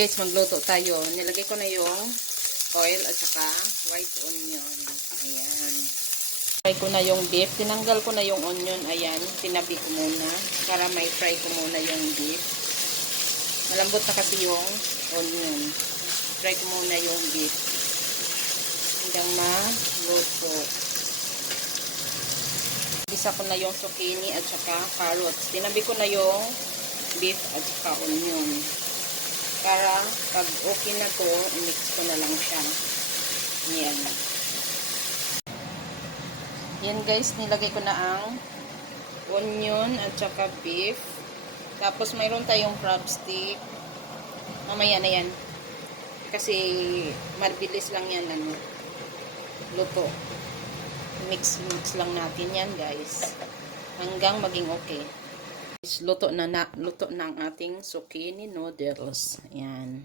Guys, magluto tayo. Nilagay ko na yung oil at saka white onion. Ayan. Fry ko na yung beef. Tinanggal ko na yung onion. Ayan. Tinabi ko muna. Para may fry ko muna yung beef. Malambot na kasi yung onion. Fry ko muna yung beef. Hanggang maluto. Isa ko na yung zucchini at saka carrots. Tinabi ko na yung beef at saka onion. Para pag okay na to, i-mix ko na lang siya. Yan. Yan guys, nilagay ko na ang onion at saka beef. Tapos mayroon tayong crab stick. Mamaya na yan. Kasi mabilis lang yan luto. Mix lang natin yan guys. Hanggang maging okay. Luto na ang ating zucchini noodles. Ayan.